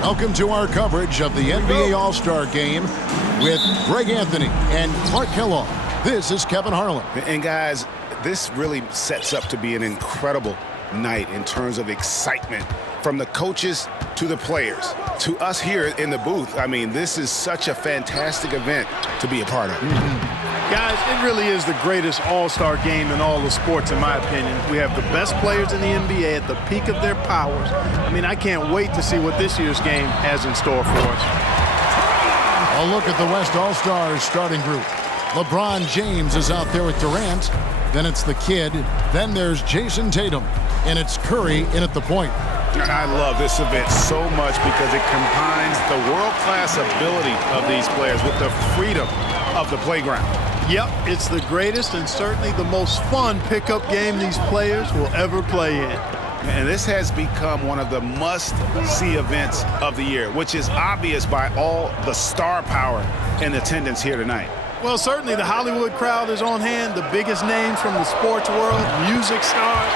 Welcome to our coverage of the NBA All-Star Game with Greg Anthony and Clark Kellogg. This is Kevin Harlan. And guys, this really sets up to be an incredible night in terms of excitement from the coaches to the players to us here in the booth. I mean, this is such a fantastic event to be a part of. Guys, it really is the greatest all-star game in all the sports, in my opinion. We have the best players in the NBA at the peak of their powers. I mean, I can't wait to see what this year's game has in store for us. A look at the West All-Stars starting group. LeBron James is out there with Durant. Then it's the kid. Then there's Jason Tatum. And it's Curry in at the point. I love this event so much because it combines the world-class ability of these players with the freedom of the playground. Yep, it's the greatest and certainly the most fun pickup game these players will ever play in. And this has become one of the must-see events of the year, which is obvious by all the star power in attendance here tonight. Well, certainly the Hollywood crowd is on hand, the biggest names from the sports world, music stars.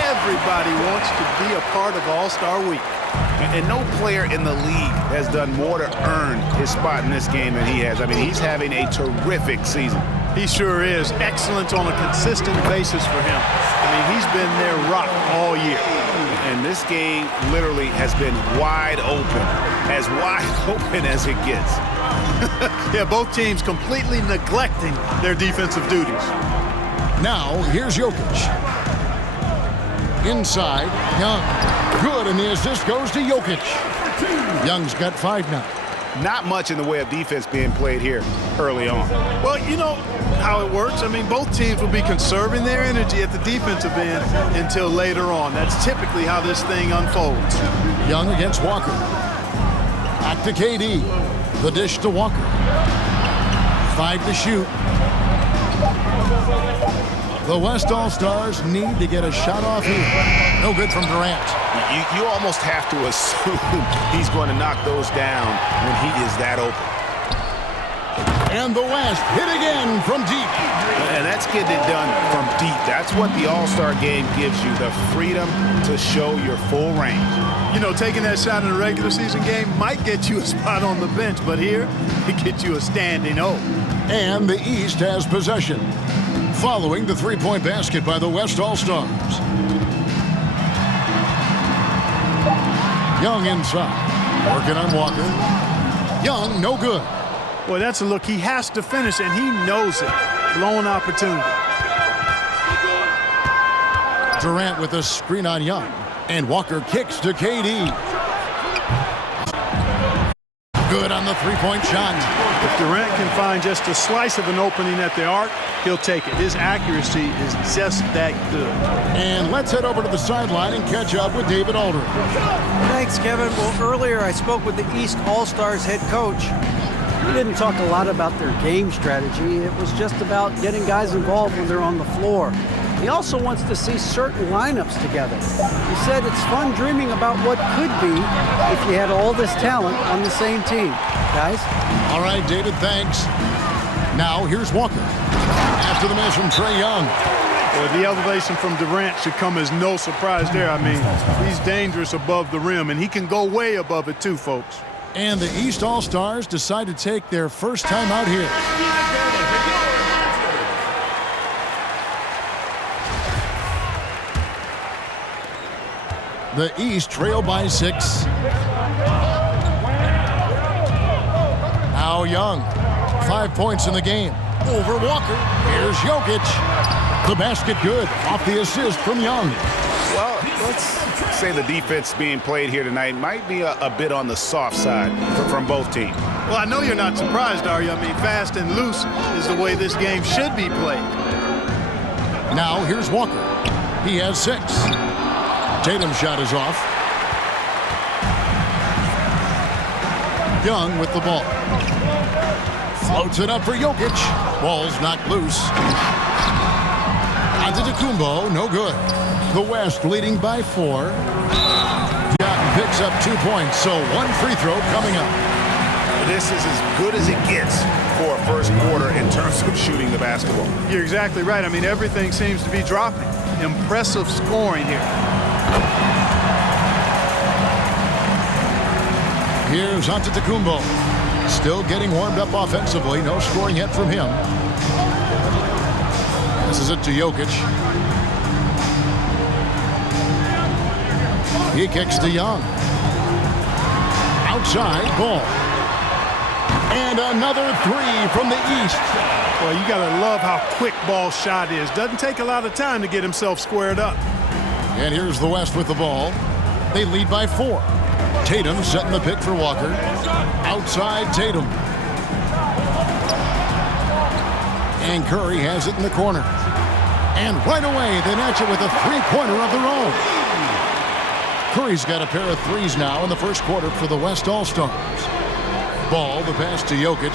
Everybody wants to be a part of All-Star Week. And no player in the league has done more to earn his spot in this game than he has. I mean, he's having a terrific season. He sure is. Excellence on a consistent basis for him. I mean, he's been their rock all year. And this game literally has been wide open as it gets. Yeah, both teams completely neglecting their defensive duties. Now, here's Jokic. Inside, Young. Good, and the assist goes to Jokic. Young's got 5 now. Not much in the way of defense being played here early on. Well, you know how it works. I mean, both teams will be conserving their energy at the defensive end until later on. That's typically how this thing unfolds. Young against Walker. Back to KD. The dish to Walker. 5 to shoot. The West All-Stars need to get a shot off here. No good from Durant. You almost have to assume he's going to knock those down when he is that open. And the West hit again from deep. And that's getting it done from deep. That's what the All-Star game gives you, the freedom to show your full range. You know, taking that shot in a regular season game might get you a spot on the bench, but here, it gets you a standing O. And the East has possession. Following the three-point basket by the West All-Stars. Young inside. Working on Walker. Young, no good. Boy, that's a look he has to finish, and he knows it. Blown opportunity. Durant with a screen on Young. And Walker kicks to KD. Good on the three-point shot. If Durant can find just a slice of an opening at the arc, he'll take it. His accuracy is just that good. And let's head over to the sideline and catch up with David Aldridge. Thanks, Kevin. Well, earlier I spoke with the East All-Stars head coach. We didn't talk a lot about their game strategy. It was just about getting guys involved when they're on the floor. He also wants to see certain lineups together. He said it's fun dreaming about what could be if you had all this talent on the same team. Guys? All right, David, thanks. Now, here's Walker. After the miss from Trae Young. Well, the elevation from Durant should come as no surprise there. I mean, he's dangerous above the rim, and he can go way above it too, folks. And the East All-Stars decide to take their first time out here. The East trail by 6. Now Young. 5 points in the game. Over Walker. Here's Jokic. The basket good. Off the assist from Young. Well, let's say the defense being played here tonight might be a bit on the soft side from both teams. Well, I know you're not surprised, are you? I mean, fast and loose is the way this game should be played. Now here's Walker. He has 6. Tatum's shot is off. Young with the ball. Floats it up for Jokic. Ball's knocked loose. Antetokounmpo, no good. The West leading by 4. Young picks up 2 points, so 1 free throw coming up. This is as good as it gets for a first quarter in terms of shooting the basketball. You're exactly right. I mean, everything seems to be dropping. Impressive scoring here. Here's Antetokounmpo. Still getting warmed up offensively. No scoring yet from him. This is it to Jokic. He kicks to Young. Outside, ball. And another three from the East. Well, you got to love how quick ball shot is. Doesn't take a lot of time to get himself squared up. And here's the West with the ball. They lead by 4. Tatum setting the pick for Walker. Outside Tatum. And Curry has it in the corner. And right away, they match it with a three-pointer of their own. Curry's got a pair of threes now in the first quarter for the West All-Stars. Ball, the pass to Jokic.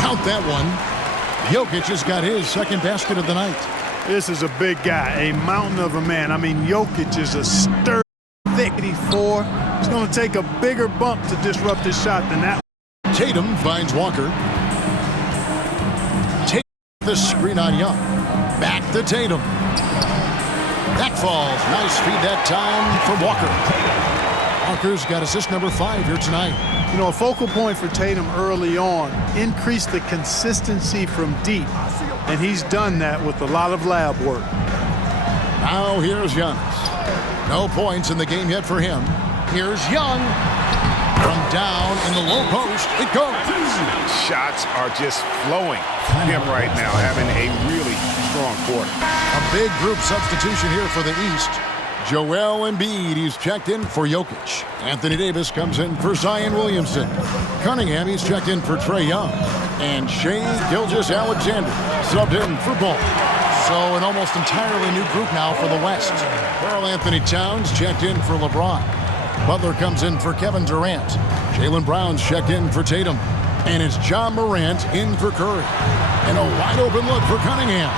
Count that one. Jokic has got his second basket of the night. This is a big guy, a mountain of a man. I mean, Jokic is a sturdy, thick 84. He's going to take a bigger bump to disrupt his shot than that. Tatum finds Walker. Tatum the screen on Young. Back to Tatum. That falls. Nice feed that time from Walker. Walker's got assist number 5 here tonight. You know, a focal point for Tatum early on, increase the consistency from deep. And he's done that with a lot of lab work. Now here's Giannis. No points in the game yet for him. Here's Young. From down in the low post, it goes. Shots are just flowing from him right now, having a really strong quarter. A big group substitution here for the East. Joel Embiid, he's checked in for Jokic. Anthony Davis comes in for Zion Williamson. Cunningham, he's checked in for Trae Young. And Shai Gilgeous-Alexander subbed in for Ball. So an almost entirely new group now for the West. Karl Anthony Towns checked in for LeBron. Butler comes in for Kevin Durant. Jaylen Brown's checked in for Tatum. And it's John Morant in for Curry. And a wide open look for Cunningham.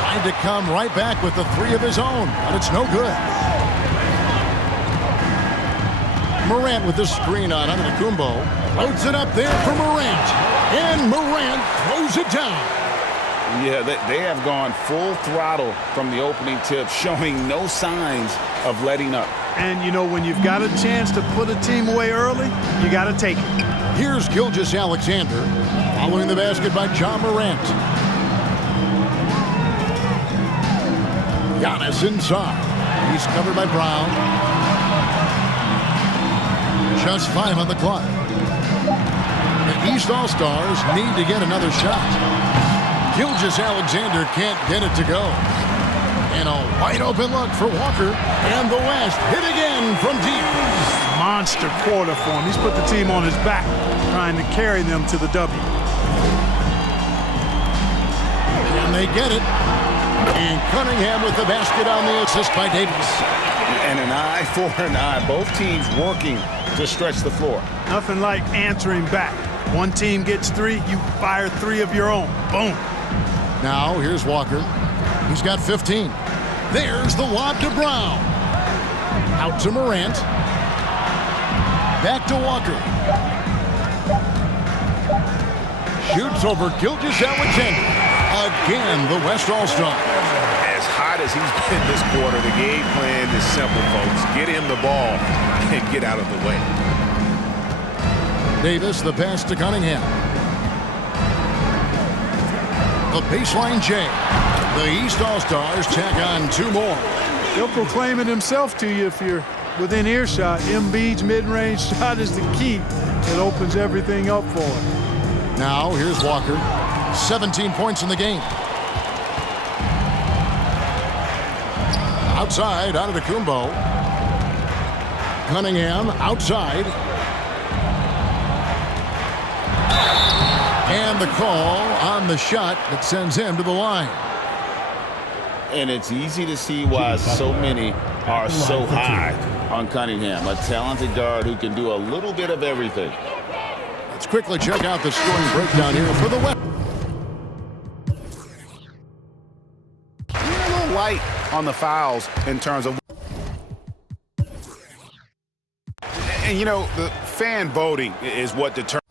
Tried to come right back with the 3 of his own, but it's no good. Morant with the screen on Antetokounmpo. Loads it up there for Morant. And Morant throws it down. Yeah, they have gone full throttle from the opening tip, showing no signs of letting up. And, you know, when you've got a chance to put a team away early, you got to take it. Here's Gilgeous-Alexander following the basket by John Morant. Giannis inside. He's covered by Brown. Just 5 on the clock. The East All-Stars need to get another shot. Gilgeous-Alexander can't get it to go. And a wide open look for Walker. And the West hit again from deep. Monster quarter for him. He's put the team on his back, trying to carry them to the W. And they get it. And Cunningham with the basket on the assist by Davis. And an eye for an eye. Both teams working to stretch the floor. Nothing like answering back. One team gets 3, you fire 3 of your own. Boom. Now here's Walker. He's got 15. There's the lob to Brown. Out to Morant. Back to Walker. Shoots over Gilgeous-Alexander. Again, the West All-Star. As hot as he's been this quarter, the game plan is simple, folks. Get him the ball and get out of the way. Davis, the pass to Cunningham. The baseline J. The East All-Stars tack on 2 more. He'll proclaim it himself to you if you're within earshot. Embiid's mid-range shot is the key. It opens everything up for him. Now, here's Walker. 17 points in the game. Outside, Antetokounmpo. Cunningham outside. And the call on the shot that sends him to the line. And it's easy to see why so many are so high on Cunningham, a talented guard who can do a little bit of everything. Let's quickly check out the scoring breakdown here for the West. A little light on the fouls in terms of... And, you know, the fan voting is what determines...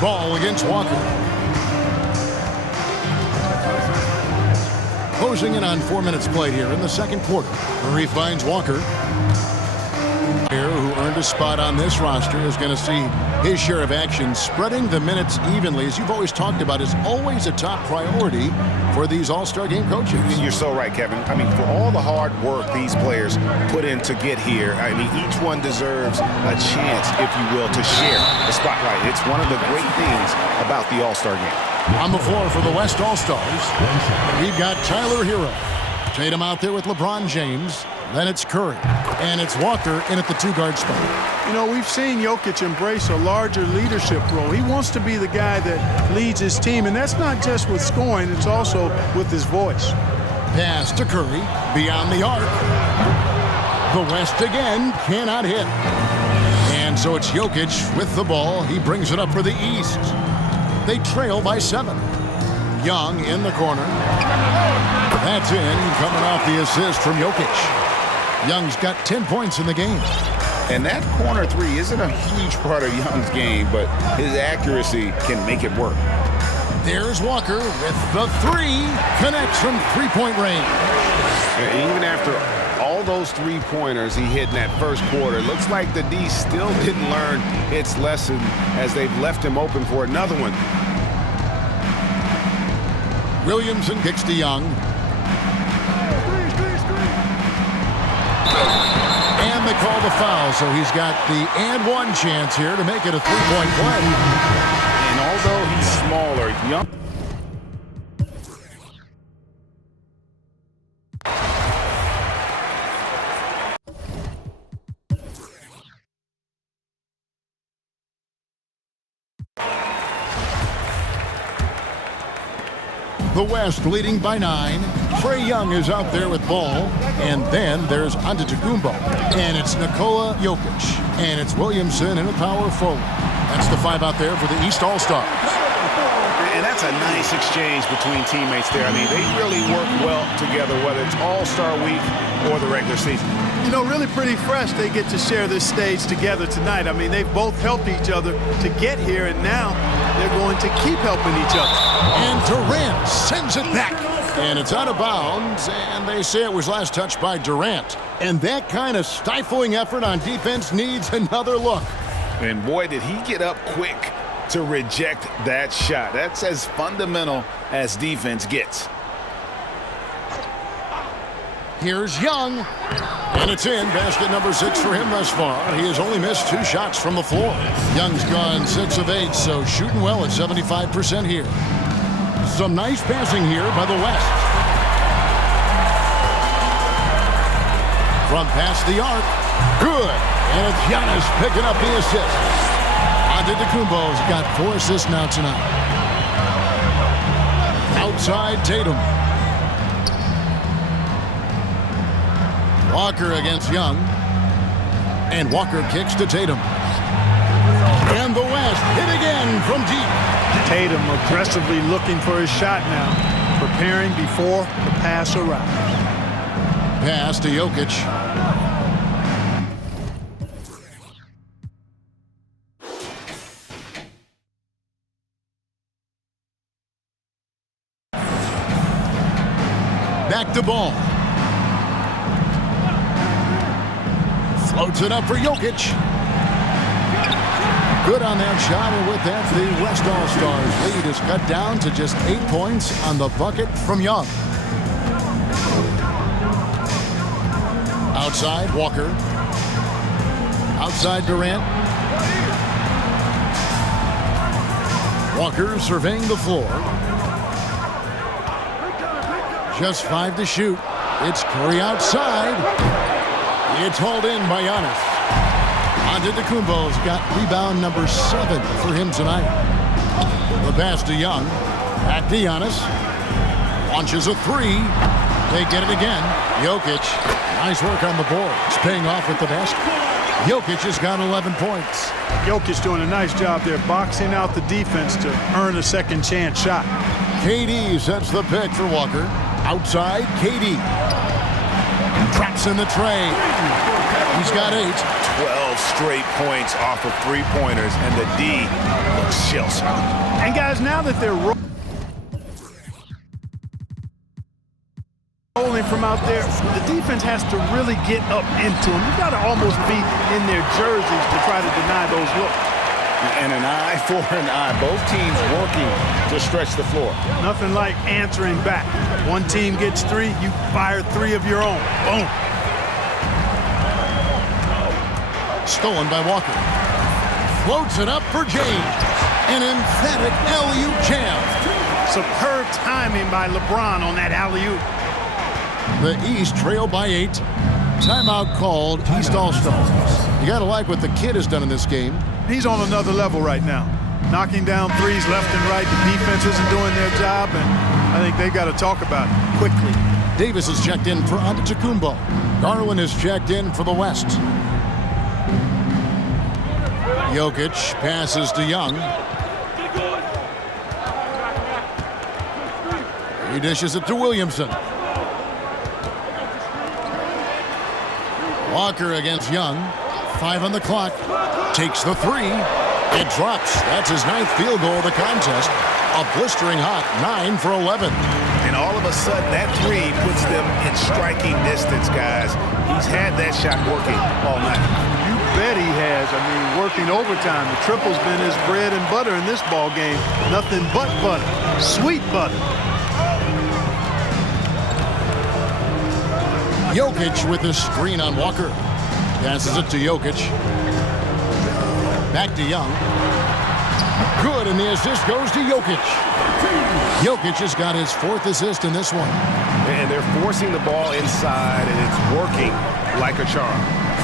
Ball against Walker. Closing in on 4 minutes played here in the second quarter. Curry finds Walker. Who earned a spot on this roster is going to see his share of action. Spreading the minutes evenly, as you've always talked about, is always a top priority for these All-Star game coaches. You're so right, Kevin. I mean, for all the hard work these players put in to get here, I mean, each one deserves a chance, if you will, to share the spotlight. It's one of the great things about the All-Star game. On the floor for the West All-Stars, we've got Tyler Hero. Tatum out there with LeBron James. Then it's Curry. And it's Walker in at the two-guard spot. You know, we've seen Jokic embrace a larger leadership role. He wants to be the guy that leads his team, and that's not just with scoring, it's also with his voice. Pass to Curry, beyond the arc. The West again cannot hit. And so it's Jokic with the ball. He brings it up for the East. They trail by 7. Young in the corner. That's in, coming off the assist from Jokic. Young's got 10 points in the game. And that corner three isn't a huge part of Young's game, but his accuracy can make it work. There's Walker with the 3. Connects from three-point range. And even after all those three-pointers he hit in that first quarter, looks like the D still didn't learn its lesson as they've left him open for another one. Williamson kicks to Young. And they call the foul, so he's got the and one chance here to make it a three-point play. And although he's smaller, Young... The West leading by 9. Trae Young is out there with ball. And then there's Antetokounmpo. And it's Nikola Jokic. And it's Williamson in a power forward. That's the 5 out there for the East All-Stars. And that's a nice exchange between teammates there. I mean, they really work well together, whether it's All-Star Week or the regular season. You know, really pretty fresh they get to share this stage together tonight. I mean, they've both helped each other to get here, and now they're going to keep helping each other. And Durant sends it back. And it's out of bounds, and they say it was last touched by Durant. And that kind of stifling effort on defense needs another look. And boy, did he get up quick to reject that shot. That's as fundamental as defense gets. Here's Young. And it's in. Basket number 6 for him thus far. He has only missed 2 shots from the floor. Young's gone 6 of 8, so shooting well at 75% here. Some nice passing here by the West. From past the arc. Good. And it's Giannis picking up the assist. Antetokounmpo's got 4 assists now tonight. Outside Tatum. Walker against Young. And Walker kicks to Tatum. And the West hit again from deep. Tatum aggressively looking for his shot now, preparing before the pass arrives. Pass to Jokic. Back to ball. Floats it up for Jokic. Good on that shot, and with that, the West All-Stars lead is cut down to just 8 points on the bucket from Young. Outside, Walker. Outside, Durant. Walker surveying the floor. Just 5 to shoot. It's Curry outside. It's hauled in by Giannis. Antetokounmpo's got rebound number 7 for him tonight. The pass to Young. Back to Giannis. Launches a 3. They get it again. Jokic. Nice work on the board. It's paying off with the basket. Jokic has got 11 points. Jokic doing a nice job there, boxing out the defense to earn a second chance shot. KD sets the pick for Walker. Outside, KD. Traps in the tray. He's got 8. 12 5 straight points off of 3-pointers, and the D looks shell-shocked. And guys, now that they're rolling from out there, the defense has to really get up into them. You've got to almost be in their jerseys to try to deny those looks. And an eye for an eye. Both teams working to stretch the floor. Nothing like answering back. One team gets 3, you fire 3 of your own. Boom. Stolen by Walker. Floats it up for James. An emphatic alley-oop jam. Superb timing by LeBron on that alley-oop. The East trail by 8. Timeout called, East All-Stars. You got to like what the kid has done in this game. He's on another level right now. Knocking down threes left and right. The defense isn't doing their job, and I think they've got to talk about it quickly. Davis is checked in for Antetokounmpo. Garland is checked in for the West. Jokic passes to Young. He dishes it to Williamson. Walker against Young. 5 on the clock. Takes the 3. It drops. That's his 9th field goal of the contest. A blistering hot 9 for 11. And all of a sudden, that 3 puts them in striking distance, guys. He's had that shot working all night. You bet he has. I mean, working overtime. The triple's been his bread and butter in this ball game. Nothing but butter. Sweet butter. Jokic with the screen on Walker. Passes it to Jokic. Back to Young. Good, and the assist goes to Jokic. Jokic has got his 4th assist in this one. And they're forcing the ball inside, and it's working like a charm.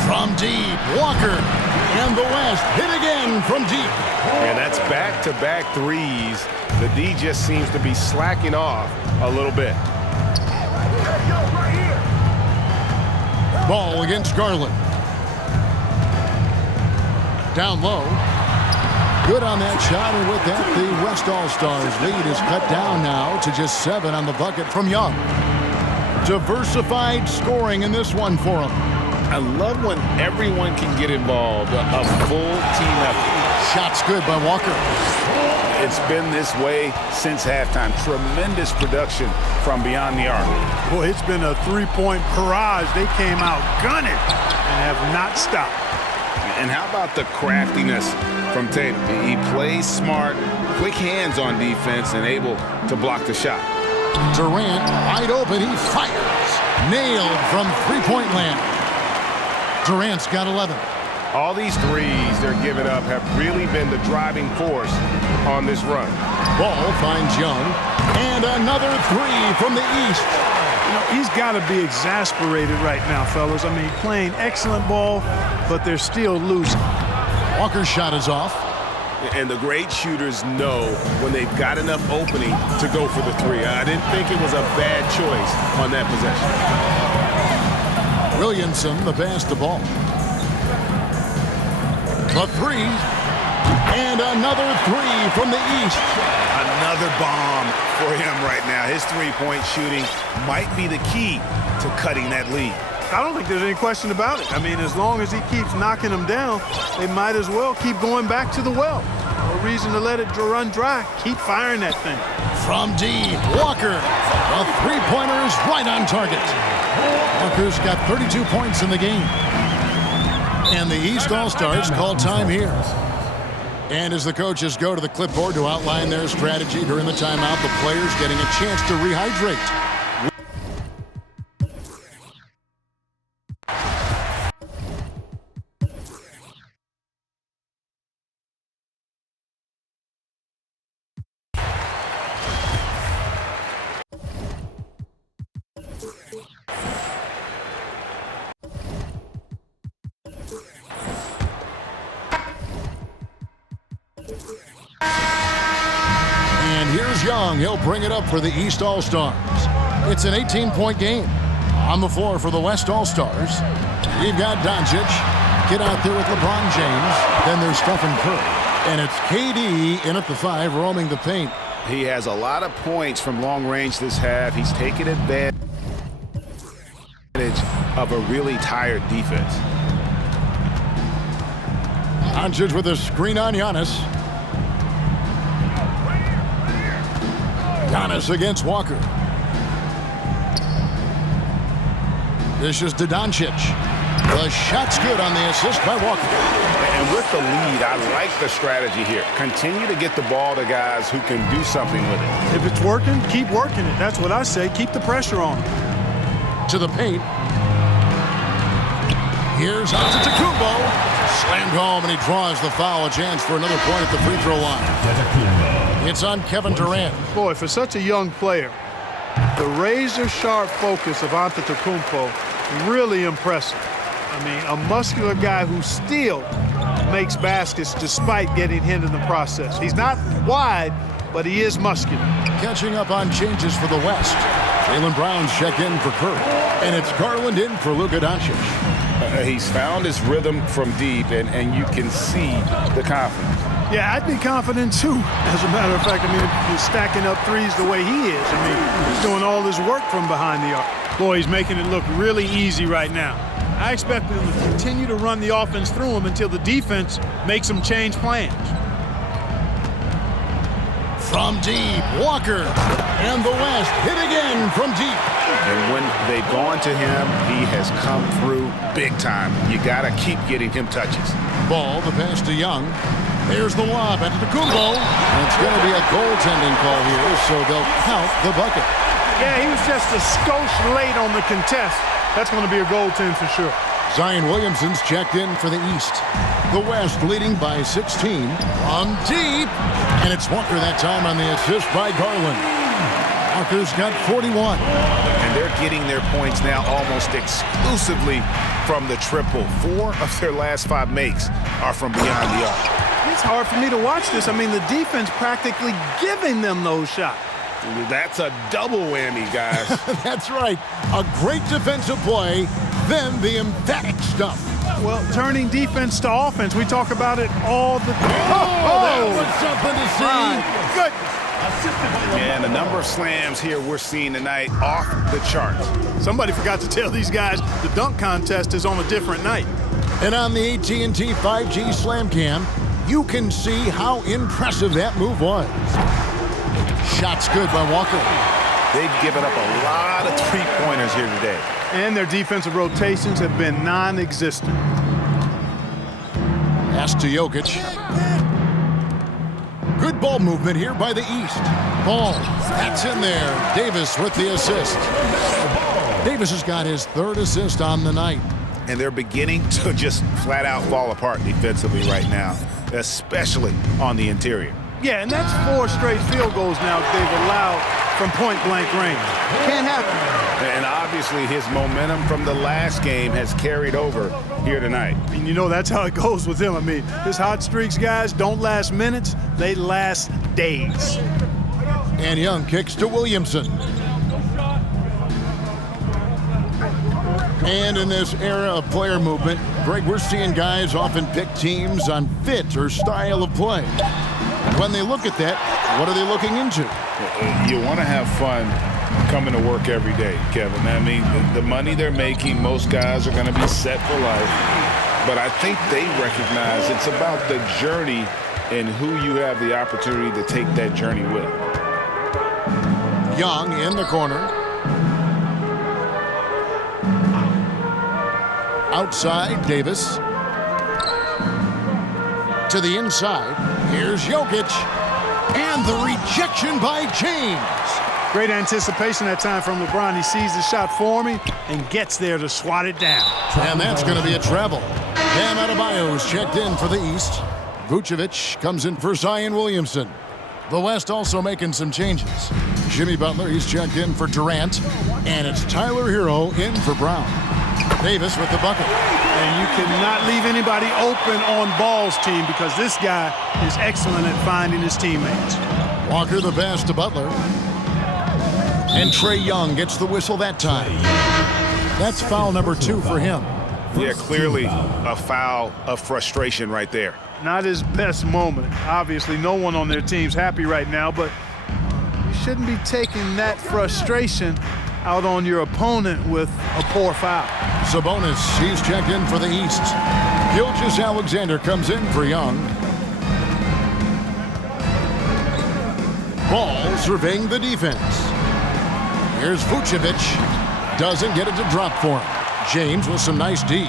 From deep, Walker. And the West hit again from deep. And that's back-to-back threes. The D just seems to be slacking off a little bit. Ball against Garland. Down low. Good on that shot, and with that, the West All-Stars lead is cut down now to just 7 on the bucket from Young. Diversified scoring in this one for him. I love when everyone can get involved, a full team effort. Shots good by Walker. It's been this way since halftime. Tremendous production from beyond the arc. Boy, it's been a 3-point barrage. They came out gunning and have not stopped. And how about the craftiness from Tatum? He plays smart, quick hands on defense, and able to block the shot. Durant wide open. He fires. Nailed from three-point land. Durant's got 11. All these threes they're giving up have really been the driving force on this run. Ball finds Young. And another 3 from the East. You know, he's got to be exasperated right now, fellas. I mean, playing excellent ball, but they're still losing. Walker's shot is off. And the great shooters know when they've got enough opening to go for the 3. I didn't think it was a bad choice on that possession. Williamson, the pass to Ball. The 3. And another 3 from the East. Another bomb for him right now. His three-point shooting might be the key to cutting that lead. I don't think there's any question about it. I mean, as long as he keeps knocking them down, they might as well keep going back to the well. No reason to let it run dry. Keep firing that thing. From deep, Walker. The three-pointer is right on target. Walker's got 32 points in the game. And the East All-Stars call time here. And as the coaches go to the clipboard to outline their strategy during the timeout, the players getting a chance to rehydrate. And here's Young. He'll bring it up for the East All-Stars. It's an 18-point game. On the floor for the West All-Stars, you've got Doncic. Get out there with LeBron James. Then there's Stephen Curry. And it's KD in at the 5, roaming the paint. He has a lot of points from long range this half. He's taken advantage of a really tired defense. Doncic with a screen on Giannis. Giannis against Walker. This is to Doncic. The shot's good on the assist by Walker. And with the lead, I like the strategy here. Continue to get the ball to guys who can do something with it. If it's working, keep working it. That's what I say. Keep the pressure on. To the paint. Here's Antetokounmpo. Slammed home, and he draws the foul. A chance for another point at the free throw line. It's on Kevin Durant. Boy, for such a young player, the razor-sharp focus of Antetokounmpo, really impressive. I mean, a muscular guy who still makes baskets despite getting hit in the process. He's not wide, but he is muscular. Catching up on changes for the West. Jaylen Brown's checked in for Kerr. And it's Garland in for Luka Doncic. He's found his rhythm from deep, and you can see the confidence. Yeah, I'd be confident too. As a matter of fact, I mean, if he's stacking up threes the way he is. I mean, he's doing all this work from behind the arc. Boy, he's making it look really easy right now. I expect them to continue to run the offense through him until the defense makes them change plans. From deep, Walker. And the West hit again from deep. And when they've gone to him, he has come through big time. You got to keep getting him touches. Ball, the pass to Young. There's the lob at Antetokounmpo. And it's going to be a goaltending call here, so they'll count the bucket. Yeah, he was just a skosh late on the contest. That's going to be a goaltend for sure. Zion Williamson's checked in for the East. The West leading by 16 from deep. And it's Walker that time on the assist by Garland. Walker's got 41. And they're getting their points now almost exclusively from the triple. 4 of their last 5 makes are from beyond the arc. It's hard for me to watch this. I mean, the defense practically giving them those shots. That's a double whammy, guys. That's right. A great defensive play, then the emphatic stuff. Well, turning defense to offense, we talk about it all the time. That was something to see. Goodness. And the number of slams here we're seeing tonight off the charts. Somebody forgot to tell these guys the dunk contest is on a different night. And on the AT&T 5G Slam Cam, you can see how impressive that move was. Shot's good by Walker. They've given up a lot of three-pointers here today. And their defensive rotations have been non-existent. Pass to Jokic. Good ball movement here by the East. Ball, that's in there. Davis with the assist. Davis has got his 3rd assist on the night. And they're beginning to just flat-out fall apart defensively right now, especially on the interior. Yeah, and that's 4 straight field goals now they've allowed from point-blank range. Can't happen. And obviously his momentum from the last game has carried over here tonight. I mean, you know, that's how it goes with him. I mean, his hot streaks, guys, don't last minutes. They last days. And Young kicks to Williamson. And in this era of player movement, Greg, we're seeing guys often pick teams on fit or style of play. When they look at that, what are they looking into? You want to have fun coming to work every day, Kevin. I mean, the money they're making, most guys are going to be set for life. But I think they recognize it's about the journey and who you have the opportunity to take that journey with. Young in the corner. Outside, Davis. To the inside. Here's Jokic. And the rejection by James. Great anticipation that time from LeBron. He sees the shot forming and gets there to swat it down. And that's going to be a travel. Bam Adebayo's checked in for the East. Vucevic comes in for Zion Williamson. The West also making some changes. Jimmy Butler, he's checked in for Durant. And it's Tyler Hero in for Brown. Davis with the bucket. And you cannot leave anybody open on Ball's team because this guy is excellent at finding his teammates. Walker the pass to Butler. And Trae Young gets the whistle that time. That's foul number 2 for him. Yeah, clearly a foul of frustration right there. Not his best moment. Obviously, no one on their team's happy right now, but you shouldn't be taking that frustration out on your opponent with a poor foul. Sabonis, he's checked in for the East. Gilgeous-Alexander comes in for Young. Ball surveying the defense. Here's Vucevic. Doesn't get it to drop for him. James with some nice D.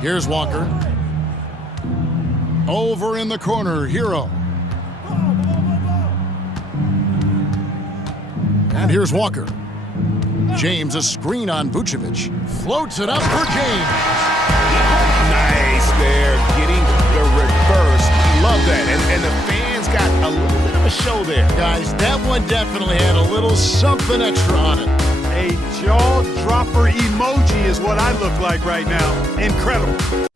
Here's Walker. Over in the corner, Hero. And here's Walker. James, a screen on Vucevic. Floats it up for James. Nice there, getting the reverse. Love that. And the fans got a little bit of a show there. Guys, that one definitely had a little something extra on it. A jaw-dropper emoji is what I look like right now. Incredible.